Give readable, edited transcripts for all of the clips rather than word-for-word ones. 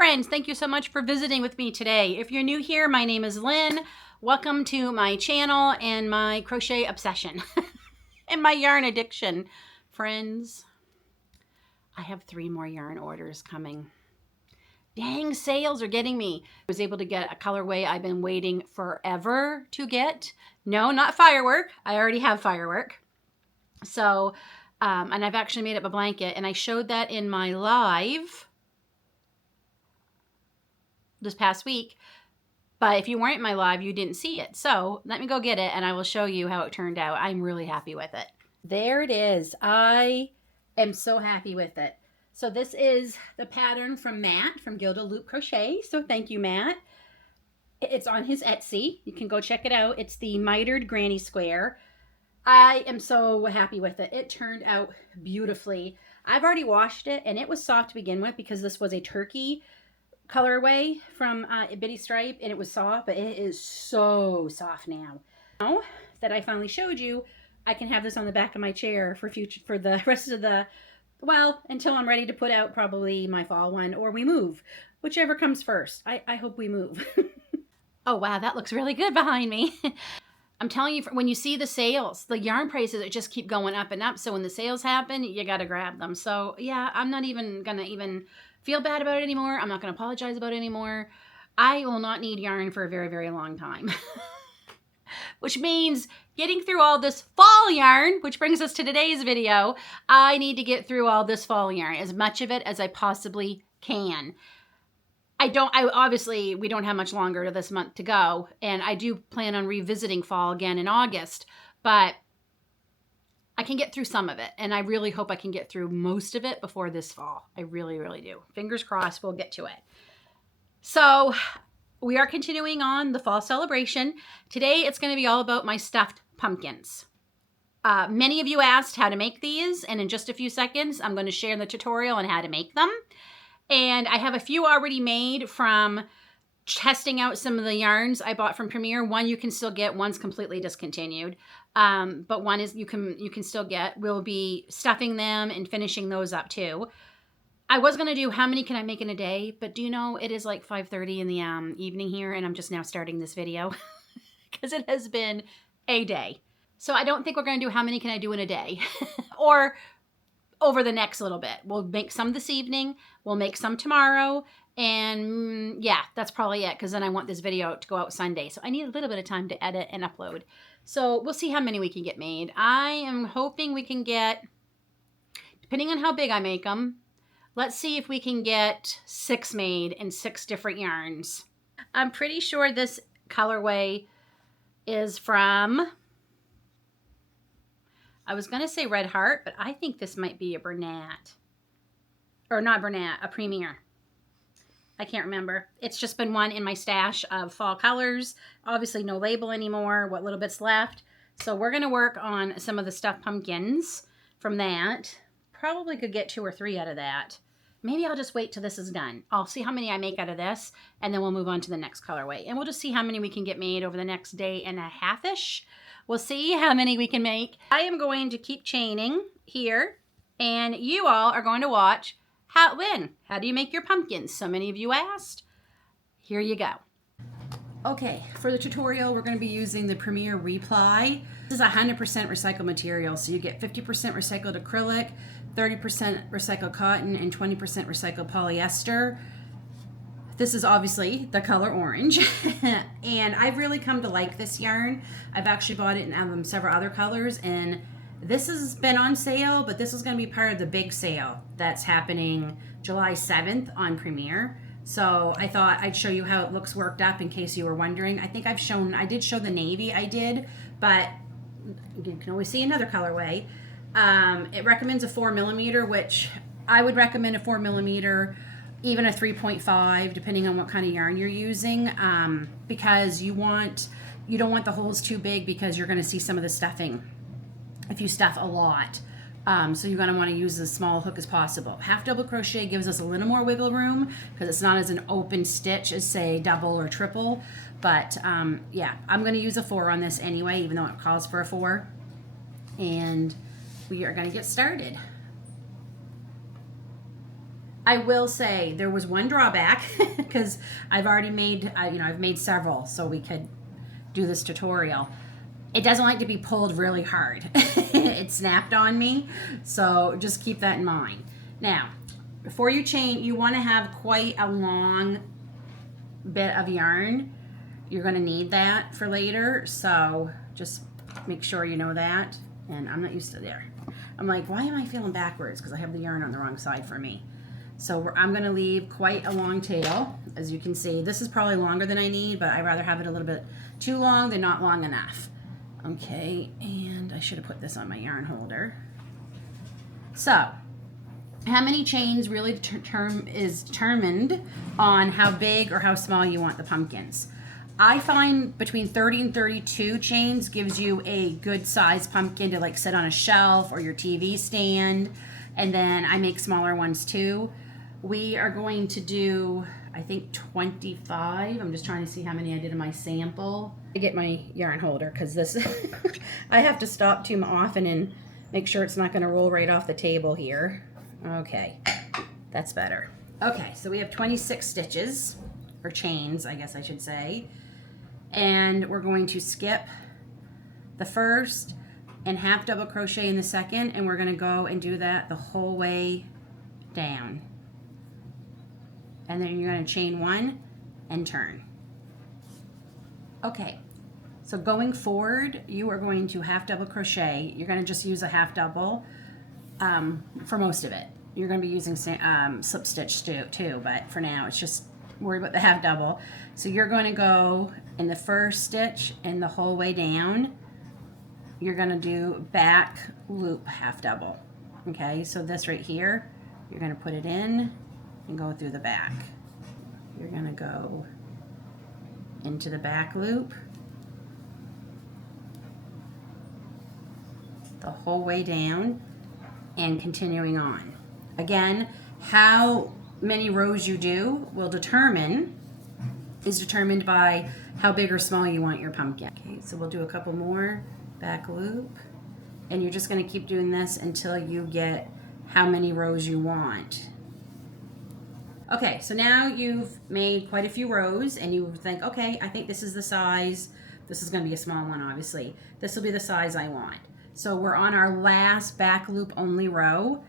friends, thank you so much for visiting with me today. If you're new here, my name is Lynn. Welcome to my channel and my crochet obsession and my yarn addiction. Friends, I have 3 more yarn orders coming. Dang, sales are getting me. I was able to get a colorway I've been waiting forever to get. No, not firework. I already have firework. So, and I've actually made up a blanket, and I showed that in my live this past week. But if you weren't in my live, you didn't see it. So let me go get it and I will show you how it turned out. I'm really happy with it. There it is. I am so happy with it. So this is the pattern from Matt from Gilda Loop Crochet. So thank you, Matt. It's on his Etsy. You can go check it out. It's the mitered granny square. I am so happy with it. It turned out beautifully. I've already washed it and it was soft to begin with because this was a turkey colorway from Itty Bitty Stripe, and it was soft, but it is so soft now. Now that I finally showed you, I can have this on the back of my chair for the rest of the, well, until I'm ready to put out probably my fall one, or we move, whichever comes first. I hope we move. Oh wow, that looks really good behind me. I'm telling you, when you see the sales, the yarn prices, it just keep going up and up. So when the sales happen, you got to grab them. So yeah, I'm not even gonna feel bad about it anymore. I'm not going to apologize about it anymore. I will not need yarn for a very, very long time. Which means getting through all this fall yarn, which brings us to today's video. I need to get through all this fall yarn, as much of it as I possibly can. Obviously, we don't have much longer to this month to go, and I do plan on revisiting fall again in August, but I can get through some of it, and I really hope I can get through most of it before this fall. I really, really do. Fingers crossed we'll get to it. So we are continuing on the fall celebration. Today it's going to be all about my stuffed pumpkins. Many of you asked how to make these, and in just a few seconds I'm going to share the tutorial on how to make them. And I have a few already made from testing out some of the yarns I bought from Premier. One you can still get, one's completely discontinued. But one is you can still get. We'll be stuffing them and finishing those up too. I was going to do how many can I make in a day, but do you know it is like 5:30 in the evening here, and I'm just now starting this video because it has been a day. So I don't think we're going to do how many can I do in a day or over the next little bit. We'll make some this evening, we'll make some tomorrow, and yeah, that's probably it, because then I want this video to go out Sunday. So I need a little bit of time to edit and upload. So we'll see how many we can get made. I am hoping we can get, depending on how big I make them, let's see if we can get 6 made in 6 different yarns. I'm pretty sure this colorway is from, I was going to say Red Heart, but I think this might be a Bernat. Or not Bernat, a Premier. I can't remember. It's just been one in my stash of fall colors. Obviously no label anymore, what little bit's left. So we're going to work on some of the stuffed pumpkins from that. Probably could get 2 or 3 out of that. Maybe I'll just wait till this is done. I'll see how many I make out of this, and then we'll move on to the next colorway. And we'll just see how many we can get made over the next day and a half-ish. We'll see how many we can make. I am going to keep chaining here, and you all are going to watch how do you make your pumpkins? So many of you asked. Here you go. Okay, for the tutorial, we're going to be using the Premier Reply. This is 100% recycled material, so you get 50% recycled acrylic, 30% recycled cotton, and 20% recycled polyester. This is obviously the color orange, and I've really come to like this yarn. I've actually bought it in several other colors, and this has been on sale, but this is going to be part of the big sale that's happening July 7th on Premier. So I thought I'd show you how it looks worked up in case you were wondering. I think I did show the navy, but you can always see another colorway. It recommends a 4mm, which I would recommend a 4mm, even a 3.5, depending on what kind of yarn you're using, because you don't want the holes too big, because you're going to see some of the stuffing if you stuff a lot. So you're going to want to use as small a hook as possible. Half double crochet gives us a little more wiggle room because it's not as an open stitch as, say, double or triple. But yeah, I'm going to use a 4 on this anyway, even though it calls for a 4. And we are going to get started. I will say there was one drawback because I've already made, I've made several so we could do this tutorial. It doesn't like to be pulled really hard. It snapped on me, so just keep that in mind. Now, before you chain, you want to have quite a long bit of yarn. You're going to need that for later, so just make sure you know that. And I'm not used to there. I'm like, why am I feeling backwards? Because I have the yarn on the wrong side for me. So I'm going to leave quite a long tail. As you can see, this is probably longer than I need, but I'd rather have it a little bit too long than not long enough. Okay, and I should have put this on my yarn holder. So, how many chains really is determined on how big or how small you want the pumpkins. I find between 30 and 32 chains gives you a good size pumpkin to like sit on a shelf or your TV stand. And then I make smaller ones too. We are going to do, I think 25. I'm just trying to see how many I did in my sample. I get my yarn holder because this, I have to stop too often and make sure it's not going to roll right off the table here. Okay, that's better. Okay, so we have 26 stitches, or chains, I guess I should say. And we're going to skip the first and half double crochet in the second, and we're going to go and do that the whole way down. And then you're going to chain one and turn. Okay, so going forward, you are going to half double crochet. You're going to just use a half double for most of it. You're going to be using slip stitch too, but for now it's just worry about the half double. So you're going to go in the first stitch and the whole way down. You're going to do back loop half double. Okay, so this right here, you're going to put it in and go through the back. You're going to go into the back loop the whole way down and continuing on. Again, how many rows you do is determined by how big or small you want your pumpkin. Okay, so we'll do a couple more back loop, and you're just going to keep doing this until you get how many rows you want. Okay, so now you've made quite a few rows and you think, okay, I think this is the size. This is going to be a small one, obviously. This will be the size I want. So we're on our last back loop only row,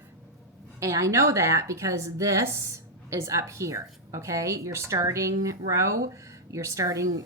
and I know that because this is up here. Okay, your starting row, your starting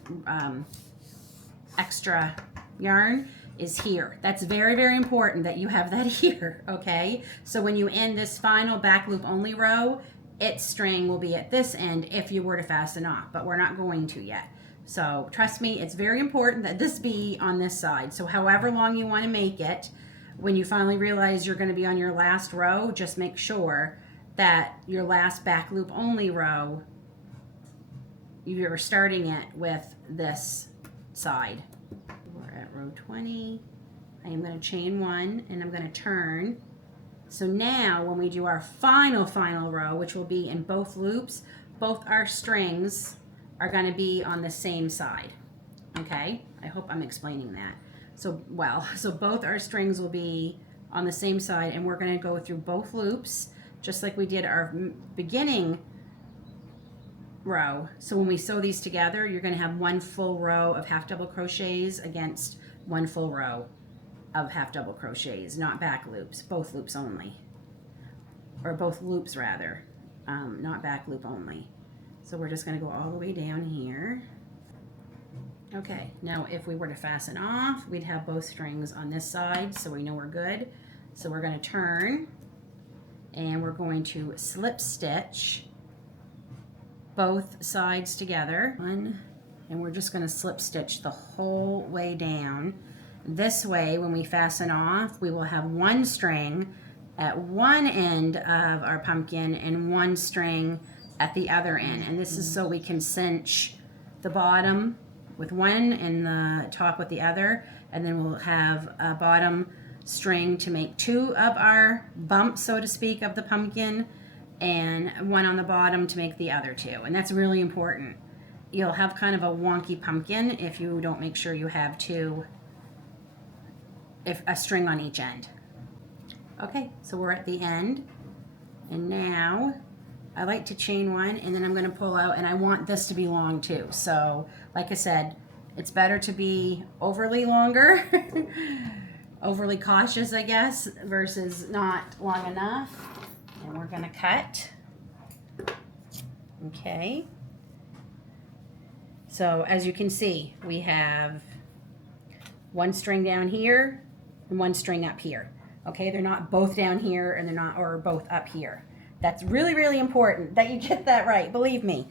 extra yarn is here. That's very, very important that you have that here. Okay, so when you end this final back loop only row, its string will be at this end if you were to fasten off, but we're not going to yet. So trust me, it's very important that this be on this side. So however long you want to make it, when you finally realize you're going to be on your last row, just make sure that your last back loop only row, you're starting it with this side. We're at row 20. I am going to chain one and I'm going to turn. So now when we do our final row, which will be in both loops, both our strings are going to be on the same side. Okay, I hope I'm explaining that. So both our strings will be on the same side, and we're going to go through both loops just like we did our beginning row. So when we sew these together, you're going to have one full row of half double crochets against one full row of half double crochets, not back loops, both loops only, or both loops rather, not back loop only. So we're just going to go all the way down here. Okay, now if we were to fasten off, we'd have both strings on this side, so we know we're good. So we're going to turn, and we're going to slip stitch both sides together. And we're just going to slip stitch the whole way down. This way, when we fasten off, we will have one string at one end of our pumpkin and one string at the other end. And this is so we can cinch the bottom with one and the top with the other, and then we'll have a bottom string to make two of our bumps, so to speak, of the pumpkin, and one on the bottom to make the other two. And that's really important. You'll have kind of a wonky pumpkin if you don't make sure you have a string on each end. Okay, so we're at the end, and now I like to chain one, and then I'm going to pull out, and I want this to be long too. So like I said, it's better to be overly longer, overly cautious, I guess, versus not long enough. And we're going to cut. Okay. So as you can see, we have one string down here and one string up here. Okay, they're not both down here and they're not, or both up here. That's really, really important that you get that right. Believe me.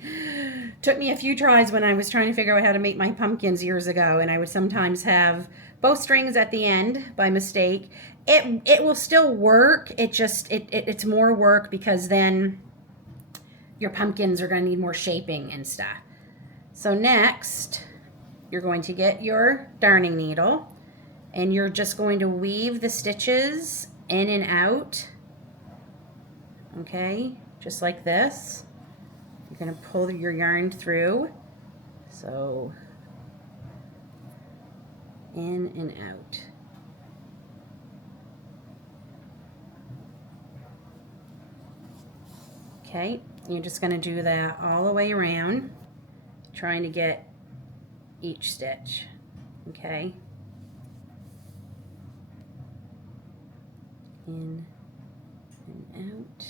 Took me a few tries when I was trying to figure out how to make my pumpkins years ago, and I would sometimes have both strings at the end by mistake. It will still work. It's more work because then your pumpkins are going to need more shaping and stuff. So next, you're going to get your darning needle, and you're just going to weave the stitches in and out. Okay, just like this. You're going to pull your yarn through. So in and out. Okay, you're just going to do that all the way around, trying to get each stitch. Okay. In and out.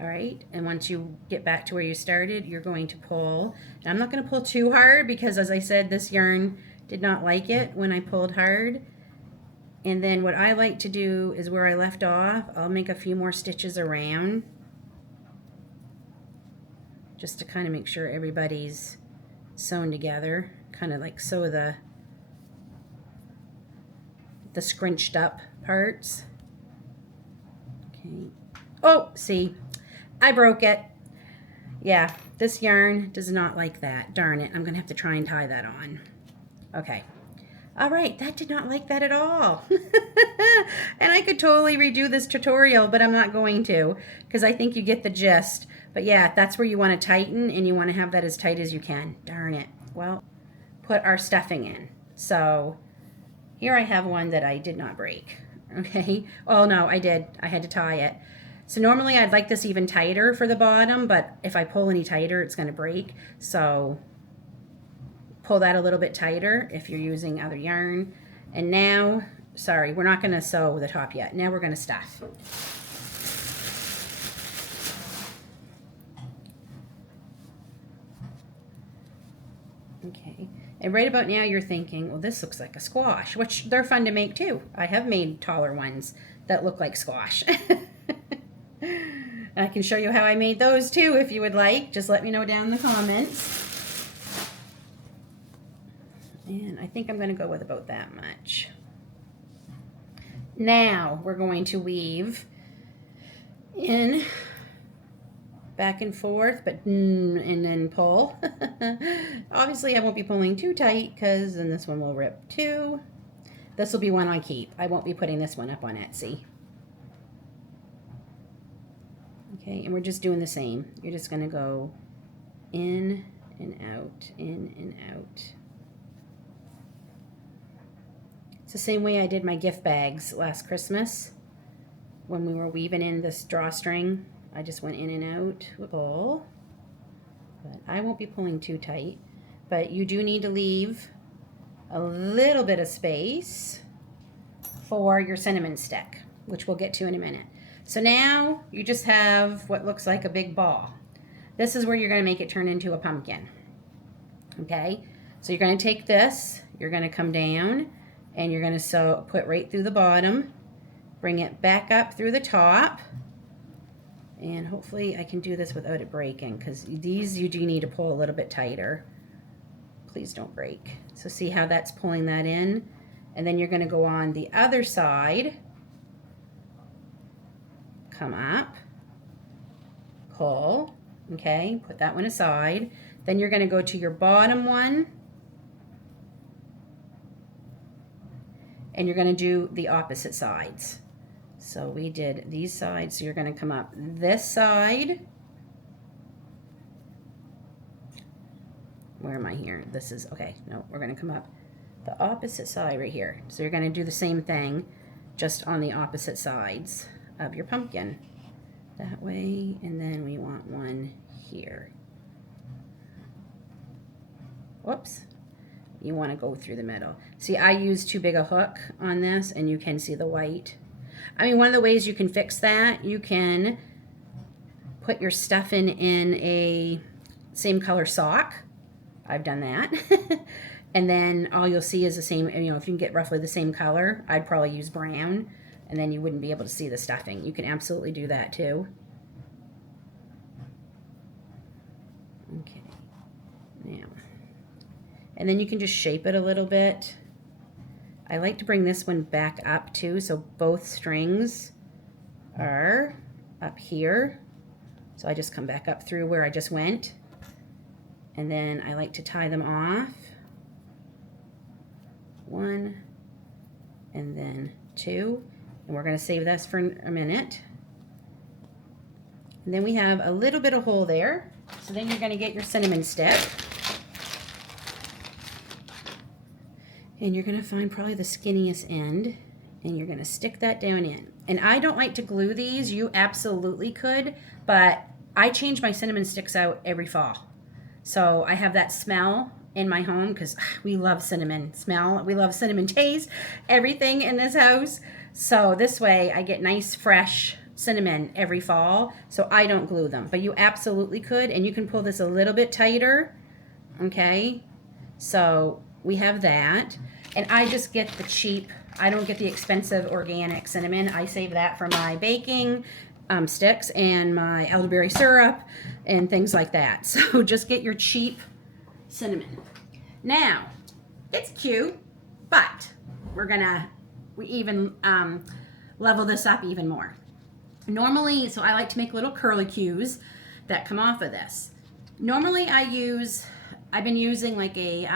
All right, and once you get back to where you started, you're going to pull. And I'm not going to pull too hard because, as I said, this yarn did not like it when I pulled hard. And then what I like to do is where I left off, I'll make a few more stitches around, just to kind of make sure everybody's sewn together, kind of like sew the scrunched up parts. Okay. Oh, see, I broke it. Yeah, this yarn does not like that. Darn it, I'm gonna have to try and tie that on. Okay. All right, that did not like that at all. And I could totally redo this tutorial, but I'm not going to because I think you get the gist. But yeah, that's where you want to tighten, and you want to have that as tight as you can. Darn it. Well, put our stuffing in. So here I have one that I did not break. Okay. Oh no, I did. I had to tie it. So normally I'd like this even tighter for the bottom, but if I pull any tighter, it's going to break. So pull that a little bit tighter if you're using other yarn. And now, sorry, we're not going to sew the top yet. Now we're going to stuff. Okay, and right about now you're thinking, well, this looks like a squash, which they're fun to make too. I have made taller ones that look like squash. I can show you how I made those too if you would like. Just let me know down in the comments. And I think I'm going to go with about that much. Now we're going to weave in back and forth, but and then pull. Obviously I won't be pulling too tight because then this one will rip too. This will be one I keep. I won't be putting this one up on Etsy. Okay, and we're just doing the same. You're just going to go in and out, in and out. It's the same way I did my gift bags last Christmas when we were weaving in this drawstring. I just went in and out with pull. But I won't be pulling too tight. But you do need to leave a little bit of space for your cinnamon stick, which we'll get to in a minute. So now you just have what looks like a big ball. This is where you're going to make it turn into a pumpkin. Okay? So you're going to take this, you're going to come down, and you're going to put right through the bottom, bring it back up through the top, and hopefully I can do this without it breaking, because these you do need to pull a little bit tighter. Please don't break. So see how that's pulling that in? And then you're going to go on the other side, come up, pull, okay, put that one aside. Then you're going to go to your bottom one, and you're going to do the opposite sides. So we did these sides, so you're going to come up this side. Where am I here? This is, okay, no, we're going to come up the opposite side right here. So you're going to do the same thing, just on the opposite sides of your pumpkin. That way, and then we want one here. Whoops. You want to go through the middle. See, I used too big a hook on this, and you can see the white. I mean, one of the ways you can fix that, you can put your stuffing in a same color sock. I've done that. And then all you'll see is the same, you know, if you can get roughly the same color, I'd probably use brown, and then you wouldn't be able to see the stuffing. You can absolutely do that too. Okay. Now. And then you can just shape it a little bit. I like to bring this one back up too, so both strings are up here. So I just come back up through where I just went. And then I like to tie them off. 1, and then 2. And we're going to save this for a minute. And then we have a little bit of hole there. So then you're going to get your cinnamon stick. And you're going to find probably the skinniest end, and you're going to stick that down in. And I don't like to glue these. You absolutely could, but I change my cinnamon sticks out every fall. So I have that smell in my home because we love cinnamon smell. We love cinnamon taste, everything in this house. So this way I get nice, fresh cinnamon every fall. So I don't glue them, but you absolutely could. And you can pull this a little bit tighter. Okay. So we have that, and I just get the cheap, I don't get the expensive organic cinnamon. I save that for my baking sticks and my elderberry syrup and things like that. So just get your cheap cinnamon. Now, it's cute, but we even level this up even more. Normally, so I like to make little curlicues that come off of this. Normally I've been using like a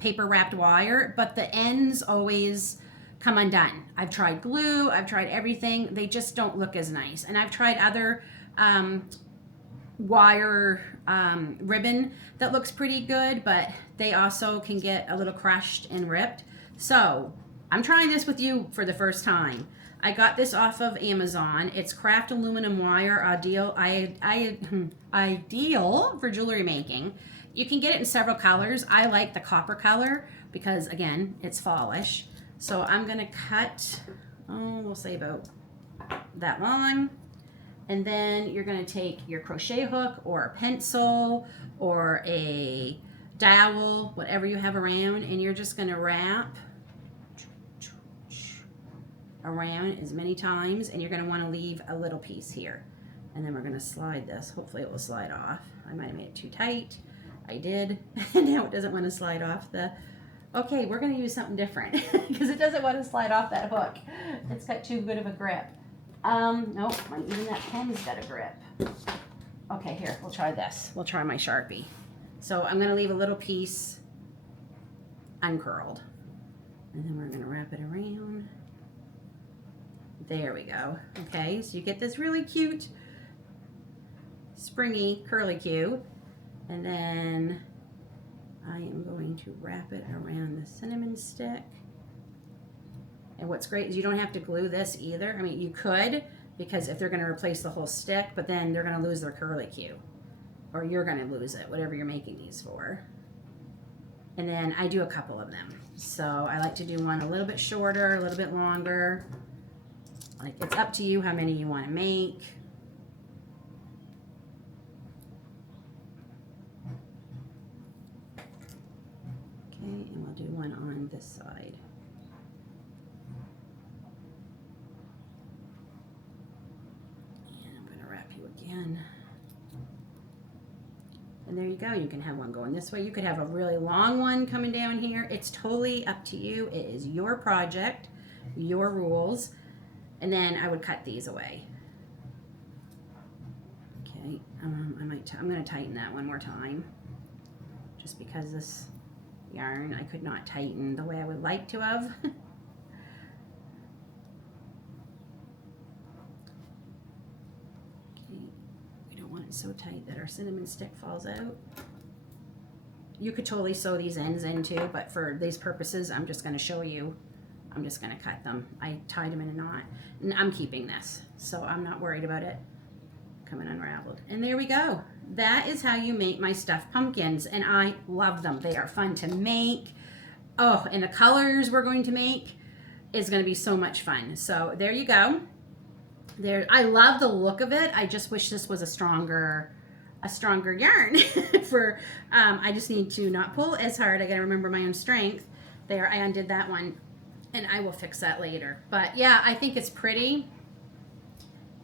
paper wrapped wire, but the ends always come undone. I've tried glue, I've tried everything. They just don't look as nice. And I've tried other wire ribbon that looks pretty good, but they also can get a little crushed and ripped. So I'm trying this with you for the first time. I got this off of Amazon. It's craft aluminum wire, ideal for jewelry making. You can get it in several colors. I like the copper color because, again, it's fallish. So I'm going to cut, we'll say about that long. And then you're going to take your crochet hook or a pencil or a dowel, whatever you have around, and you're just going to wrap around as many times, and you're going to want to leave a little piece here. And then we're going to slide this. Hopefully it will slide off. I might have made it too tight. I did, and now it doesn't want to slide off the, okay, we're going to use something different because it doesn't want to slide off that hook. It's got too good of a grip. Nope, even that pen's got a grip. Okay, here, we'll try this. We'll try my Sharpie. So I'm going to leave a little piece uncurled, and then we're going to wrap it around. There we go. Okay, so you get this really cute, springy curlicue. And then I am going to wrap it around the cinnamon stick. And what's great is you don't have to glue this either. I mean, you could, because if they're going to replace the whole stick, but then they're going to lose their curlicue. Or you're going to lose it, whatever you're making these for. And then I do a couple of them. So I like to do one a little bit shorter, a little bit longer. Like, it's up to you how many you want to make. And we'll do one on this side. And I'm going to wrap you again. And there you go. You can have one going this way. You could have a really long one coming down here. It's totally up to you. It is your project, your rules. And then I would cut these away. Okay. I'm going to tighten that one more time. Just because this yarn I could not tighten the way I would like to have. Okay, we don't want it so tight that our cinnamon stick falls out. You could totally sew these ends in too, but for these purposes, I'm just going to show you. I'm just going to cut them. I tied them in a knot, and I'm keeping this, so I'm not worried about it coming unraveled. And there we go. That is how you make my stuffed pumpkins, and I love them. They are fun to make. Oh, and the colors we're going to make is going to be so much fun. So there you go. There, I love the look of it. I just wish this was a stronger yarn for I just need to not pull as hard. I gotta remember my own strength. There, I undid that one, and I will fix that later. But yeah, I think it's pretty.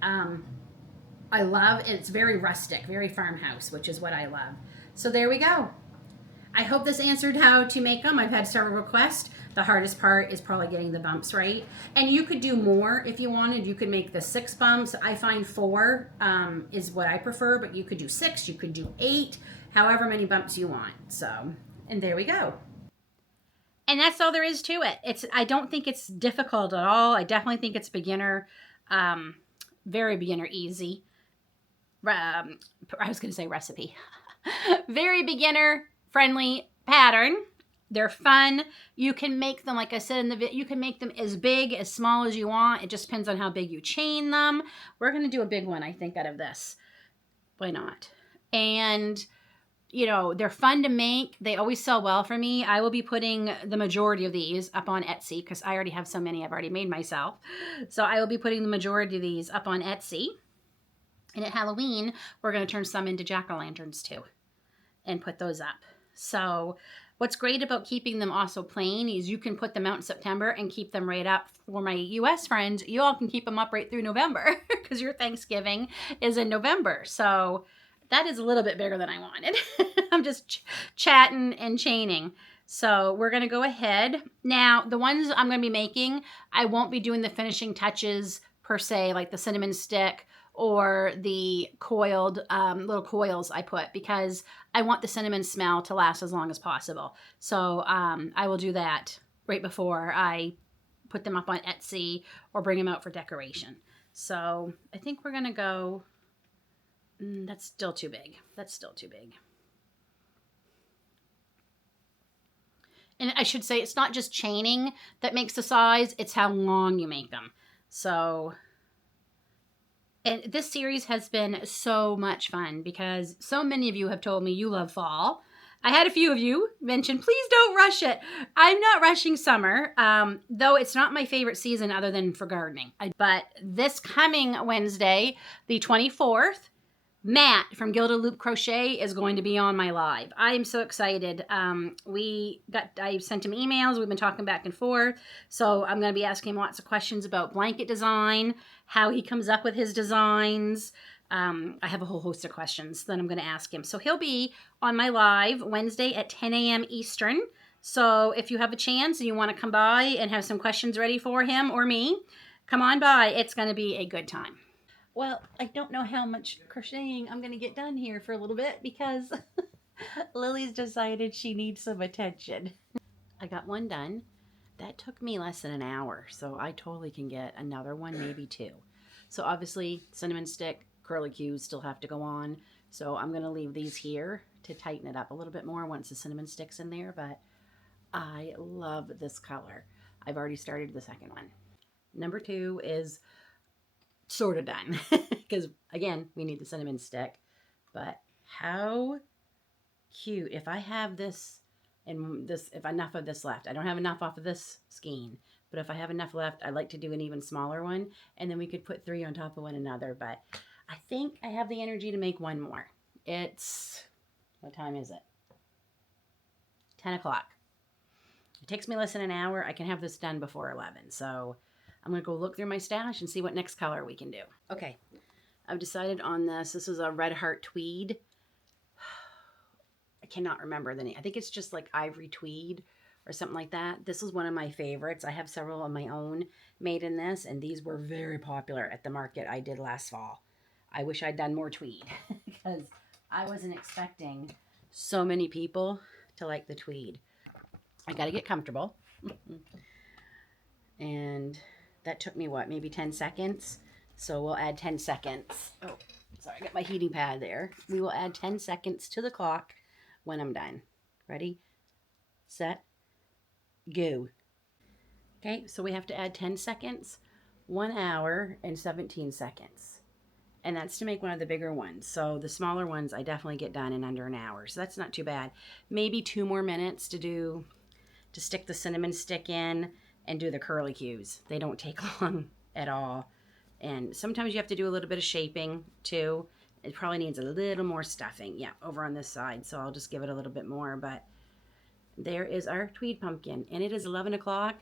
I love it's very rustic, very farmhouse, which is what I love. So there we go. I hope this answered how to make them. I've had several requests. The hardest part is probably getting the bumps right. And you could do more if you wanted. You could make the 6 bumps. I find 4 is what I prefer, but you could do 6, you could do 8, however many bumps you want. So, and there we go. And that's all there is to it. I don't think it's difficult at all. I definitely think it's beginner, very beginner easy. I was going to say recipe. Very beginner friendly pattern. They're fun. You can make them, like I said in the video, you can make them as big, as small as you want. It just depends on how big you chain them. We're going to do a big one, I think, out of this. Why not? And, you know, they're fun to make. They always sell well for me. I will be putting the majority of these up on Etsy because I already have so many I've already made myself. So I will be putting the majority of these up on Etsy. And at Halloween, we're going to turn some into jack-o'-lanterns too and put those up. So what's great about keeping them also plain is you can put them out in September and keep them right up. For my US friends, you all can keep them up right through November because your Thanksgiving is in November. So that is a little bit bigger than I wanted. I'm just chatting and chaining. So we're going to go ahead. Now, the ones I'm going to be making, I won't be doing the finishing touches per se, like the cinnamon stick or the coiled little coils I put, because I want the cinnamon smell to last as long as possible. So I will do that right before I put them up on Etsy or bring them out for decoration. So I think we're going to go, that's still too big. That's still too big. And I should say it's not just chaining that makes the size, it's how long you make them. So, and this series has been so much fun because so many of you have told me you love fall. I had a few of you mention, please don't rush it. I'm not rushing summer, though it's not my favorite season other than for gardening. But this coming Wednesday, the 24th, Matt from Gilded Loop Crochet is going to be on my live. I am so excited. I sent him emails. We've been talking back and forth. So I'm going to be asking him lots of questions about blanket design, how he comes up with his designs. I have a whole host of questions that I'm going to ask him. So he'll be on my live Wednesday at 10 a.m. Eastern. So if you have a chance and you want to come by and have some questions ready for him or me, come on by. It's going to be a good time. Well, I don't know how much crocheting I'm going to get done here for a little bit because Lily's decided she needs some attention. I got one done. That took me less than an hour, so I totally can get another one, maybe 2. So obviously, cinnamon stick, curlicues still have to go on. So I'm going to leave these here to tighten it up a little bit more once the cinnamon stick's in there, but I love this color. I've already started the second one. Number 2 is sort of done because again we need the cinnamon stick, but how cute. If I have this and this, if enough of this left, I don't have enough off of this skein, but if I have enough left, I'd like to do an even smaller one, and then we could put 3 on top of one another. But I think I have the energy to make one more. It's, what time is it? 10 o'clock. It takes me less than an hour. I can have this done before 11. So I'm going to go look through my stash and see what next color we can do. Okay, I've decided on this. This is a Red Heart Tweed. I cannot remember the name. I think it's just like Ivory Tweed or something like that. This is one of my favorites. I have several of my own made in this, and these were very popular at the market I did last fall. I wish I'd done more tweed because I wasn't expecting so many people to like the tweed. I got to get comfortable. And that took me, what, maybe 10 seconds? So we'll add 10 seconds. Oh, sorry, I got my heating pad there. We will add 10 seconds to the clock when I'm done Ready, set, go. Okay, so we have to add 10 seconds, 1 hour, and 17 seconds. And that's to make one of the bigger ones. So the smaller ones I definitely get done in under an hour. So that's not too bad. Maybe 2 more minutes to stick the cinnamon stick in and do the curly cues. They don't take long at all. And sometimes you have to do a little bit of shaping too. It probably needs a little more stuffing. Yeah, over on this side. So I'll just give it a little bit more. But there is our tweed pumpkin. And it is 11 o'clock.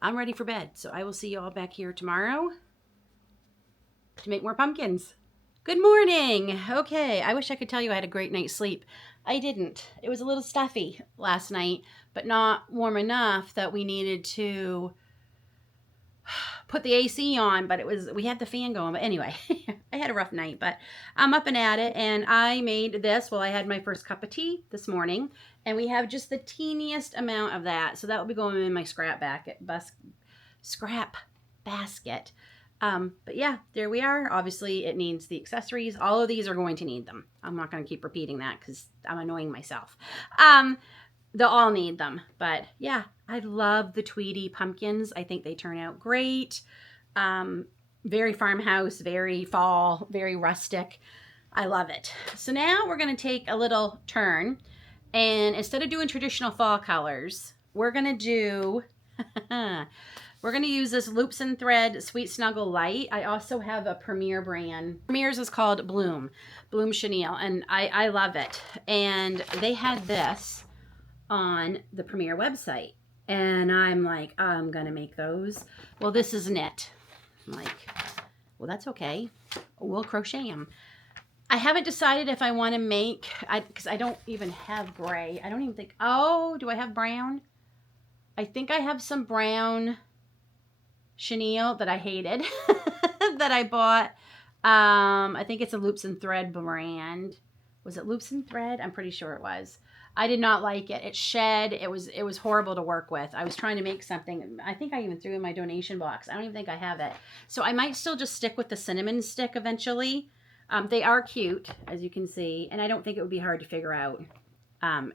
I'm ready for bed. So I will see you all back here tomorrow to make more pumpkins. Good morning. Okay, I wish I could tell you I had a great night's sleep. I didn't. It was a little stuffy last night, but not warm enough that we needed to put the AC on, but we had the fan going. But anyway, I had a rough night, but I'm up and at it, and I made this. Well, I had my first cup of tea this morning, and we have just the teeniest amount of that, so that will be going in my scrap basket. But yeah, there we are. Obviously, it needs the accessories. All of these are going to need them. I'm not going to keep repeating that because I'm annoying myself. They'll all need them. But yeah, I love the Tweety pumpkins. I think they turn out great. Very farmhouse, very fall, very rustic. I love it. So now we're going to take a little turn. And instead of doing traditional fall colors, we're going to do... We're going to use this Loops and Thread Sweet Snuggle Light. I also have a Premier brand. Premier's is called Bloom Chenille, and I love it. And they had this on the Premier website. And I'm like, I'm going to make those. Well, this is knit. I'm like, well, that's okay. We'll crochet them. I haven't decided if I want to make, because I don't even have gray. I don't even think, oh, do I have brown? I think I have some brown chenille that I hated that I bought. I think it's a Loops and Thread brand. Was it Loops and Thread? I'm pretty sure it was. I did not like it. It shed. It was horrible to work with. I was trying to make something. I think I even threw in my donation box. I don't even think I have it. So I might still just stick with the cinnamon stick eventually. They are cute, as you can see, and I don't think it would be hard to figure out.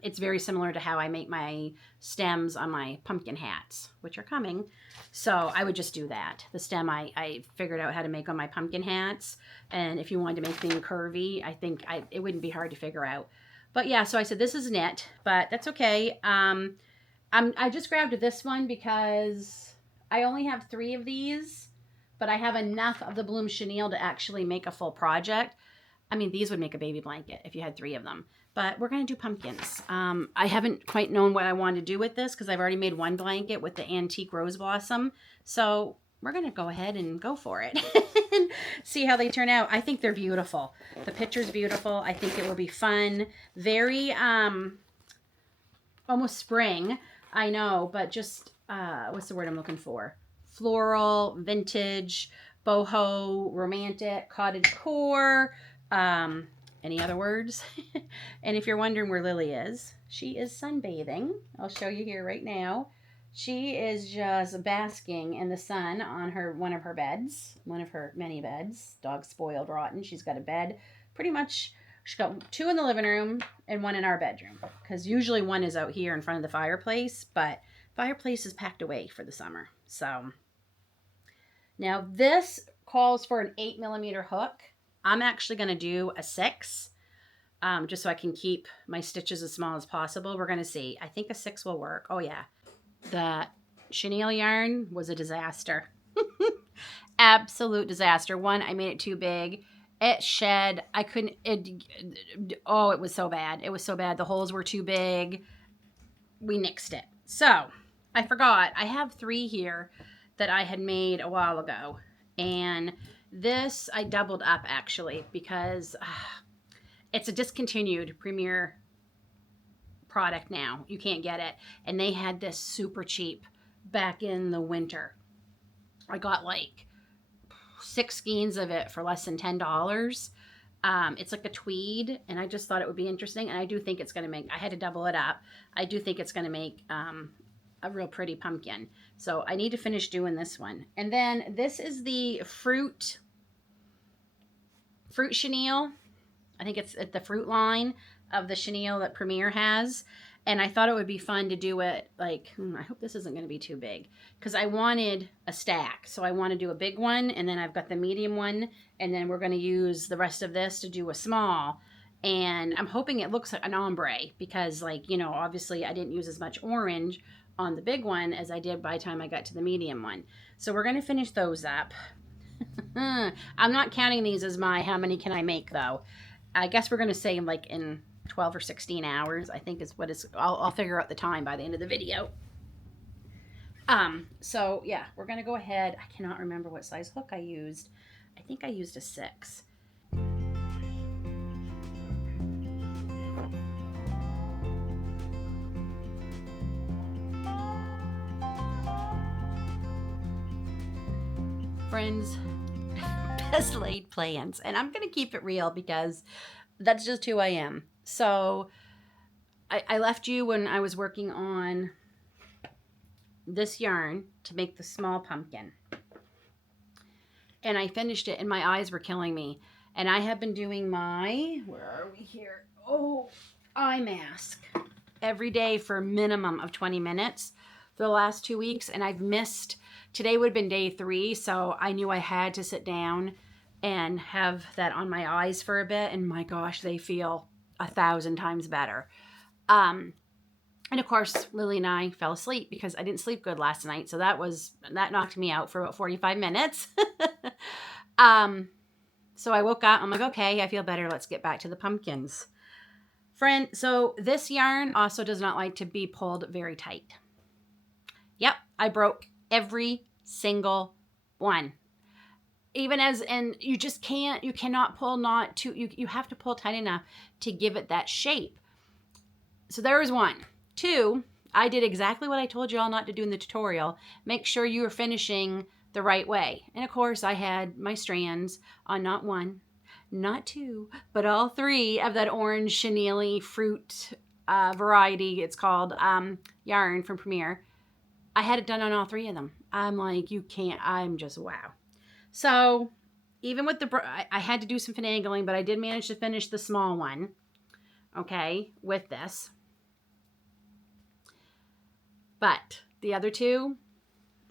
It's very similar to how I make my stems on my pumpkin hats, which are coming. So I would just do that. The stem I figured out how to make on my pumpkin hats. And if you wanted to make them curvy, I think it wouldn't be hard to figure out. But yeah, so I said this is knit, but that's okay. I just grabbed this one because I only have 3 of these, but I have enough of the Bloom Chenille to actually make a full project. I mean, these would make a baby blanket if you had 3 of them. But we're going to do pumpkins. I haven't quite known what I want to do with this because I've already made one blanket with the antique rose blossom. So we're going to go ahead and go for it and see how they turn out. I think they're beautiful. The picture's beautiful. I think it will be fun. Very almost spring, I know, but just, what's the word I'm looking for? Floral, vintage, boho, romantic, cottagecore. Any other words? And if you're wondering where Lily is, she is sunbathing. I'll show you here right now. She is just basking in the sun on one of her beds, one of her many beds. Dog's spoiled rotten. She's got a bed. Pretty much, she's got 2 in the living room and 1 in our bedroom. Because usually 1 is out here in front of the fireplace, but fireplace is packed away for the summer. So now this calls for an 8mm hook. I'm actually going to do a 6, just so I can keep my stitches as small as possible. We're going to see. I think a 6 will work. Oh, yeah. The chenille yarn was a disaster. Absolute disaster. One, I made it too big. It shed. I couldn't. It was so bad. It was so bad. The holes were too big. We nixed it. So, I forgot. I have 3 here that I had made a while ago. And this I doubled up actually because it's a discontinued Premier product now. You can't get it. And they had this super cheap back in the winter. I got like 6 skeins of it for less than $10. It's like a tweed, and I just thought it would be interesting. And I do think it's going to make, I had to double it up. I do think it's going to make a real pretty pumpkin. So I need to finish doing this one. And then this is the fruit chenille. I think it's at the fruit line of the chenille that Premier has. And I thought it would be fun to do it like, I hope this isn't going to be too big, because I wanted a stack. So I want to do a big one, and then I've got the medium one, and then we're going to use the rest of this to do a small. And I'm hoping it looks like an ombre, because, like, you know, obviously I didn't use as much orange on the big one as I did by the time I got to the medium one. So we're going to finish those up. I'm not counting these as my how many can I make, though. I guess we're going to say like in 12 or 16 hours, I think is what is. I'll figure out the time by the end of the video. So yeah, we're going to go ahead. I cannot remember what size hook I used. I think I used a 6. Friends, best laid plans. And I'm going to keep it real because that's just who I am. So I left you when I was working on this yarn to make the small pumpkin. And I finished it and my eyes were killing me. And I have been doing my, where are we here? Oh, eye mask every day for a minimum of 20 minutes for the last 2 weeks. And I've missed, today would have been day 3. So I knew I had to sit down and have that on my eyes for a bit. And my gosh, they feel 1,000 times better. And of course, Lily and I fell asleep because I didn't sleep good last night. So that knocked me out for about 45 minutes. So I woke up, I'm like, okay, I feel better. Let's get back to the pumpkins. Friend, so this yarn also does not like to be pulled very tight. Yep, I broke every single one. Even as, and you just can't, you cannot pull not to, you have to pull tight enough to give it that shape. So there was 1. 2, I did exactly what I told you all not to do in the tutorial. Make sure you are finishing the right way. And of course I had my strands on not 1, not 2, but all 3 of that orange chenille fruit variety, it's called, yarn from Premier. I had it done on all 3 of them. I'm like, you can't, I'm just, wow. So even with I had to do some finagling, but I did manage to finish the small one, okay, with this. But the other 2,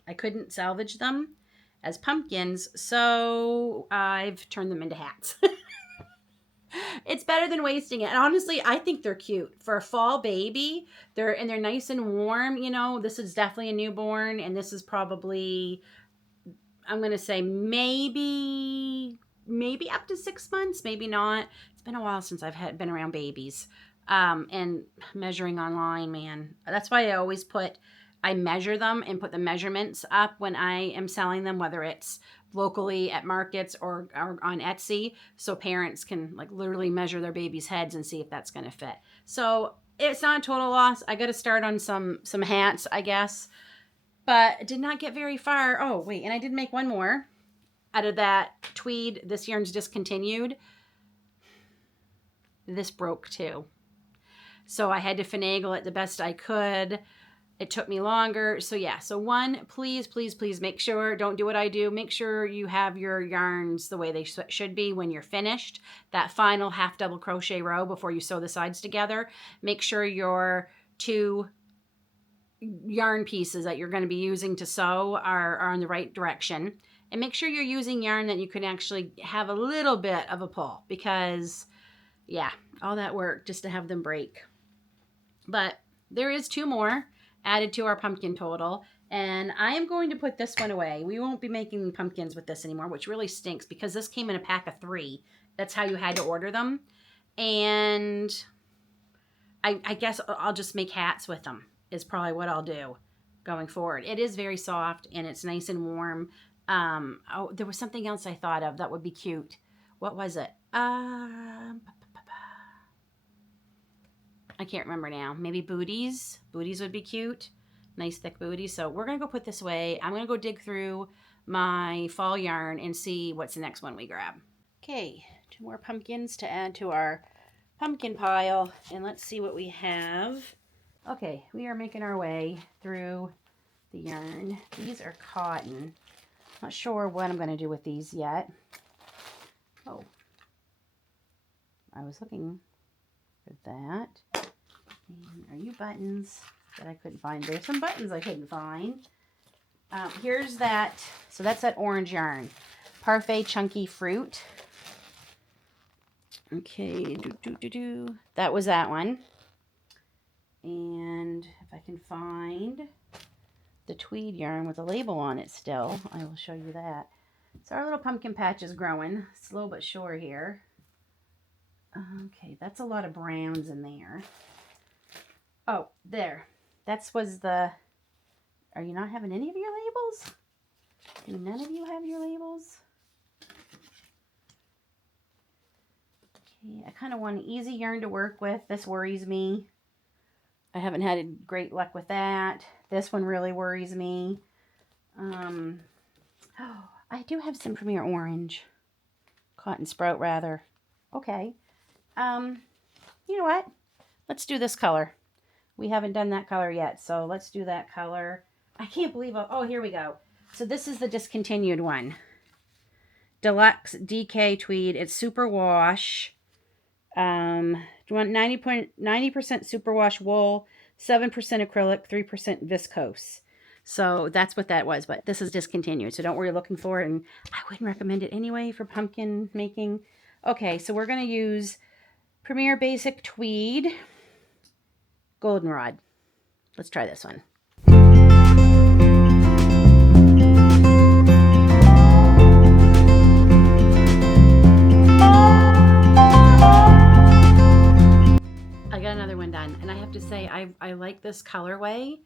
I couldn't salvage them as pumpkins, so I've turned them into hats. It's better than wasting it. And honestly, I think they're cute. For a fall baby, they're nice and warm, you know. This is definitely a newborn, and this is probably, I'm going to say maybe up to 6 months, maybe not. It's been a while since I've been around babies. And measuring online, man. That's why I always I measure them and put the measurements up when I am selling them, whether it's locally at markets or on Etsy, so parents can like literally measure their baby's heads and see if that's going to fit. So it's not a total loss. I got to start on some hats, I guess, but did not get very far. Oh, wait, and I did make one more out of that tweed. This yarn's discontinued. This broke too. So I had to finagle it the best I could. It took me longer. So yeah, so 1, please, please, please make sure, don't do what I do. Make sure you have your yarns the way they should be when you're finished. That final half double crochet row before you sew the sides together. Make sure your 2 yarn pieces that you're going to be using to sew are in the right direction. And make sure you're using yarn that you can actually have a little bit of a pull, because yeah, all that work just to have them break. But there is 2 more added to our pumpkin total, and I am going to put this one away. We won't be making pumpkins with this anymore, which really stinks because this came in a pack of 3. That's how you had to order them. And I guess I'll just make hats with them is probably what I'll do going forward. It is very soft and it's nice and warm. Oh, there was something else I thought of that would be cute. What was it? I can't remember now. Maybe booties. Booties would be cute. Nice thick booties. So we're going to go put this away. I'm going to go dig through my fall yarn and see what's the next one we grab. Okay, 2 more pumpkins to add to our pumpkin pile. And let's see what we have. Okay, we are making our way through the yarn. These are cotton. Not sure what I'm going to do with these yet. Oh, I was looking for that. And are you buttons that I couldn't find? There's some buttons I couldn't find. Here's that. So that's that orange yarn. Parfait Chunky Fruit. Okay. That was that one. And if I can find the tweed yarn with a label on it still, I will show you that. So our little pumpkin patch is growing, slow but sure here. Okay, that's a lot of browns in there. Oh, there. That was the... Are you not having any of your labels? Do none of you have your labels? Okay, I kind of want an easy yarn to work with. This worries me. I haven't had great luck with that. This one really worries me. Oh, I do have some Premier Orange. Cotton Sprout, rather. Okay. You know what? Let's do this color. We haven't done that color yet, so let's do that color. I can't believe... Oh, here we go. So this is the discontinued one. Deluxe DK Tweed. It's super wash. Do you want 90% superwash wool, 7% acrylic, 3% viscose. So that's what that was, but this is discontinued. So don't worry looking for it, and I wouldn't recommend it anyway for pumpkin making. Okay, so we're going to use Premier Basic Tweed Goldenrod. Let's try this one. I got another one done, and I have to say I like this colorway.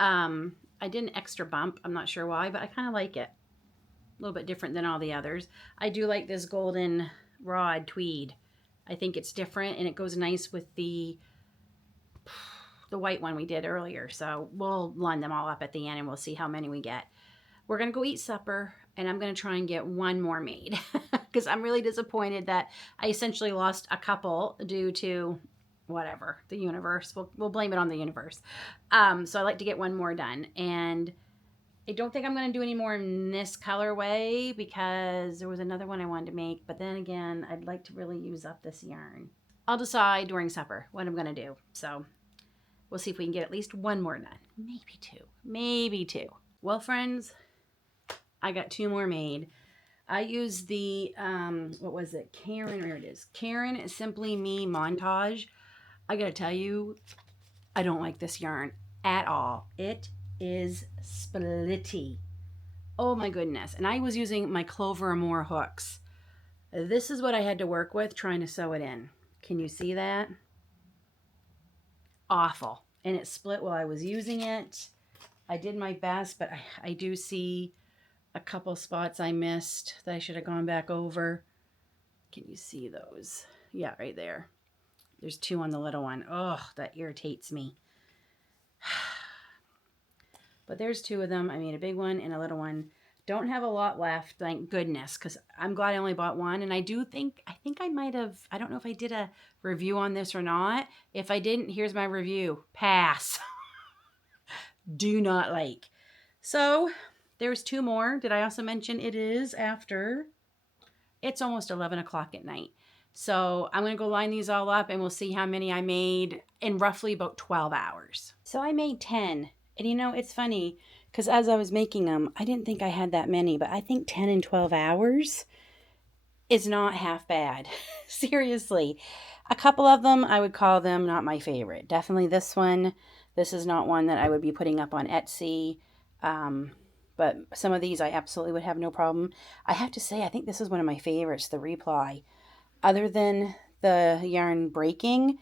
I did an extra bump. I'm not sure why, but I kind of like it. A little bit different than all the others. I do like this golden rod tweed. I think it's different, and it goes nice with the white one we did earlier. So we'll line them all up at the end, and we'll see how many we get. We're going to go eat supper, and I'm going to try and get one more made because I'm really disappointed that I essentially lost a couple due to whatever, the universe. We'll blame it on the universe. So I like to get one more done, and I don't think I'm going to do any more in this colorway because there was another one I wanted to make, but then again, I'd like to really use up this yarn. I'll decide during supper what I'm going to do. So we'll see if we can get at least one more done. Maybe two. Maybe two. Well, friends, I got two more made. I used the, what was it? Karen, there it is. Karen Simply Me Montage. I got to tell you, I don't like this yarn at all. It is splitty. Oh my goodness. And I was using my Clover Amore hooks. This is what I had to work with trying to sew it in. Can you see that? Awful. And it split while I was using it. I did my best, but I do see a couple spots I missed that I should have gone back over. Can you see those? Yeah, right there. There's two on the little one. Oh, that irritates me. But there's two of them. I made a big one and a little one. Don't have a lot left, thank goodness, because I'm glad I only bought one. And I think I might have, I don't know if I did a review on this or not. If I didn't, here's my review. Pass. Do not like. So there's two more. Did I also mention it is after? It's almost 11 o'clock at night. So I'm going to go line these all up and we'll see how many I made in roughly about 12 hours. So I made 10. And you know, it's funny because as I was making them, I didn't think I had that many, but I think 10 in 12 hours is not half bad. Seriously. A couple of them, I would call them not my favorite. Definitely this one. This is not one that I would be putting up on Etsy. But some of these I absolutely would have no problem. I have to say, I think this is one of my favorites, the Reply. Other than the yarn breaking,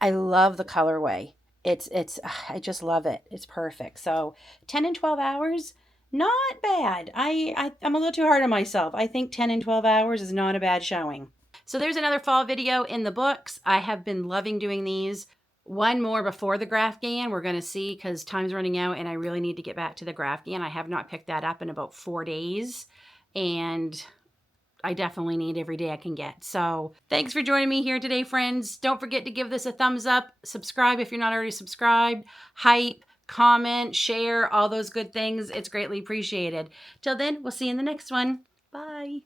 I love the colorway. I just love it. It's perfect. So 10 and 12 hours, not bad. I'm a little too hard on myself. I think 10 and 12 hours is not a bad showing. So there's another fall video in the books. I have been loving doing these. One more before the Grafghan. We're going to see because time's running out and I really need to get back to the Grafghan. I have not picked that up in about 4 days. And I definitely need every day I can get. So thanks for joining me here today, friends. Don't forget to give this a thumbs up. Subscribe if you're not already subscribed. Hype, comment, share, all those good things. It's greatly appreciated. Till then, we'll see you in the next one. Bye.